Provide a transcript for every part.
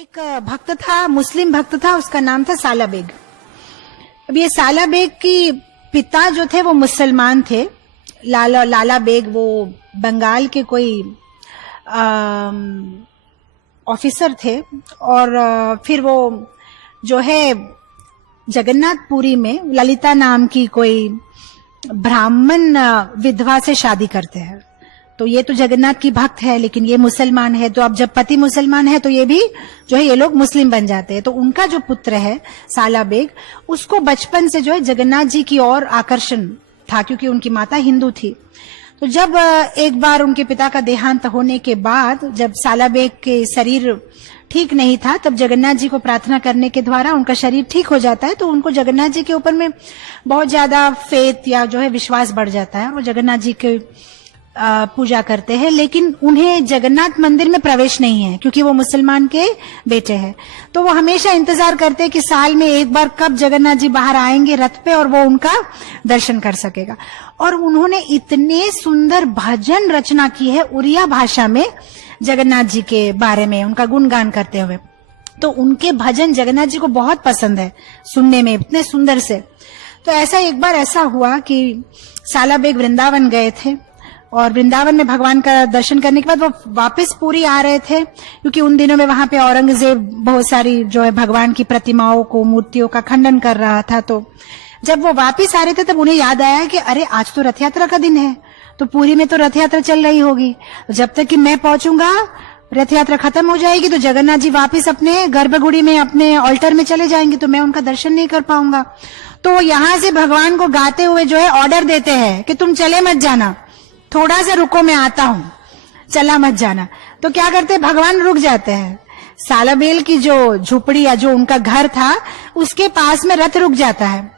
एक भक्त था, मुस्लिम भक्त था, उसका नाम था साला बेग। अब ये साला बेग की पिता जो थे वो मुसलमान थे। लाला बेग वो बंगाल के कोई ऑफिसर थे और फिर वो जो है जगन्नाथपुरी में ललिता नाम की कोई ब्राह्मण विधवा से शादी करते हैं। तो ये तो जगन्नाथ की भक्त है, लेकिन ये मुसलमान है। तो अब जब पति मुसलमान है तो ये भी जो है ये लोग मुस्लिम बन जाते हैं। तो उनका जो पुत्र है साला बेग, उसको बचपन से जो है जगन्नाथ जी की ओर आकर्षण था, क्योंकि उनकी माता हिंदू थी। तो जब एक बार उनके पिता का देहांत होने के बाद जब साला बेग के शरीर ठीक नहीं था, तब जगन्नाथ जी को प्रार्थना करने के द्वारा उनका शरीर ठीक हो जाता है। तो उनको जगन्नाथ जी के ऊपर में बहुत ज्यादा फेथ या जो है विश्वास बढ़ जाता है। वो जगन्नाथ जी के पूजा करते हैं, लेकिन उन्हें जगन्नाथ मंदिर में प्रवेश नहीं है, क्योंकि वो मुसलमान के बेटे हैं। तो वो हमेशा इंतजार करते हैं कि साल में एक बार कब जगन्नाथ जी बाहर आएंगे रथ पे और वो उनका दर्शन कर सकेगा। और उन्होंने इतने सुंदर भजन रचना की है उड़िया भाषा में जगन्नाथ जी के बारे में, उनका गुणगान करते हुए। तो उनके भजन जगन्नाथ जी को बहुत पसंद है सुनने में, इतने सुंदर से। तो ऐसा एक बार ऐसा हुआ कि साला बेग वृंदावन गए थे और वृंदावन में भगवान का दर्शन करने के बाद वो वापस पुरी आ रहे थे, क्योंकि उन दिनों में वहां पे औरंगजेब बहुत सारी जो है भगवान की प्रतिमाओं को, मूर्तियों का खंडन कर रहा था। तो जब वो वापस आ रहे थे तब उन्हें याद आया कि अरे आज तो रथ यात्रा का दिन है, तो पुरी में तो रथ यात्रा चल रही होगी। जब तक कि मैं पहुंचूंगा रथ यात्रा खत्म हो जाएगी, तो जगन्नाथ जी वापस अपने गर्भगुड़ी में, अपने ऑल्टर में चले जाएंगे, तो मैं उनका दर्शन नहीं कर पाऊंगा। तो यहां से भगवान को गाते हुए जो है ऑर्डर देते हैं कि तुम चले मत जाना, थोड़ा सा रुको, मैं आता हूं, चला मत जाना। तो क्या करते हैं, भगवान रुक जाते हैं। सालाबेल की जो झुपड़ी या जो उनका घर था उसके पास में रथ रुक जाता है।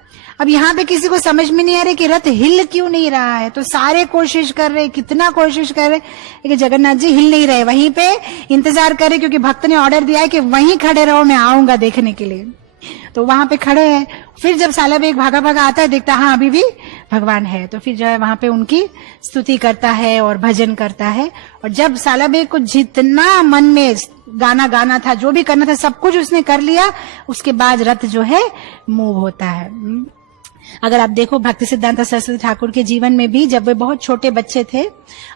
अब यहाँ पे किसी को समझ में नहीं आ रहा कि रथ हिल क्यों नहीं रहा है। तो सारे कोशिश कर रहे, कितना कोशिश कर रहे, लेकिन जगन्नाथ जी हिल नहीं रहे, वहीं पे इंतजार कर रहे, क्योंकि भक्त ने ऑर्डर दिया है कि वहीं खड़े रहो, मैं आऊंगा देखने के लिए। तो वहां पे खड़े हैं। फिर जब साला बेग भागा भागा आता है, देखता हाँ अभी भी भगवान है, तो फिर जो है वहां पे उनकी स्तुति करता है और भजन करता है। और जब साला बेग को जितना मन में गाना गाना था, जो भी करना था, सब कुछ उसने कर लिया। उसके बाद रथ जो है मूव होता है। अगर आप देखो भक्ति सिद्धांत सरस्वती ठाकुर के जीवन में भी, जब वे बहुत छोटे बच्चे थे,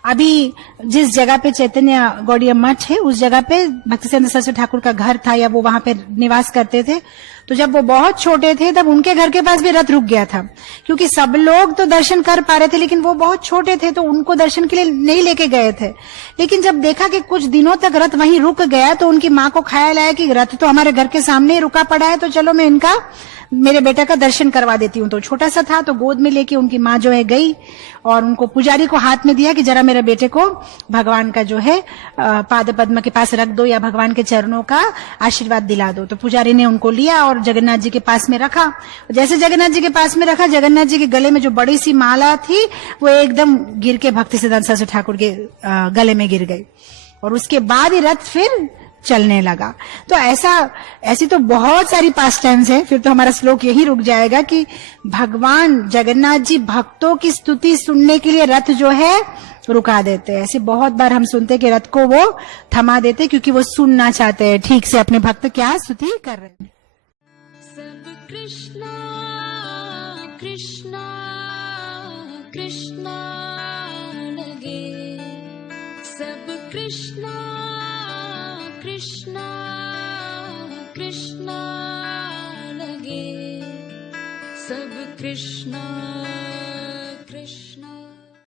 अभी जिस जगह पे चैतन्य गौड़ीय मठ है उस जगह पे भक्ति सिद्धांत सरस्वती ठाकुर का घर था, या वो वहां पे निवास करते थे। तो जब वो बहुत छोटे थे तब उनके घर के पास भी रथ रुक गया था, क्योंकि सब लोग तो दर्शन कर पा रहे थे, लेकिन वो बहुत छोटे थे तो उनको दर्शन के लिए नहीं लेके गए थे। लेकिन जब देखा कि कुछ दिनों तक रथ वहीं रुक गया, तो उनकी माँ को ख्याल आया कि रथ तो हमारे घर के सामने ही रुका पड़ा है, तो चलो मैं इनका, मेरे बेटा का दर्शन करवा देती हूँ। तो छोटा सा था, तो गोद में लेके उनकी माँ जो है गई और उनको पुजारी को हाथ में दिया कि जरा मेरे बेटे को भगवान का जो है पाद पद्म के पास रख दो, या भगवान के चरणों का आशीर्वाद दिला दो। तो पुजारी ने उनको लिया और जगन्नाथ जी के पास में रखा। जैसे जगन्नाथ जी के पास में रखा, जगन्नाथ जी के गले में जो बड़ी सी माला थी वो एकदम गिर के भक्ति सिद्धांत सरस्वती ठाकुर के गले में गिर गई, और उसके बाद ही रथ फिर चलने लगा। तो ऐसी तो बहुत सारी पास्ट टाइम्स है। फिर तो हमारा श्लोक यही रुक जाएगा कि भगवान जगन्नाथ जी भक्तों की स्तुति सुनने के लिए रथ जो है रुका देते हैं। ऐसे बहुत बार हम सुनते हैं कि रथ को वो थमा देते, क्योंकि वो सुनना चाहते हैं ठीक से अपने भक्त क्या स्तुति कर रहे हैं। सब कृष्णा कृष्णा कृष्णा लगे, सब कृष्णा कृष्णा कृष्णा लगे, सब कृष्णा कृष्णा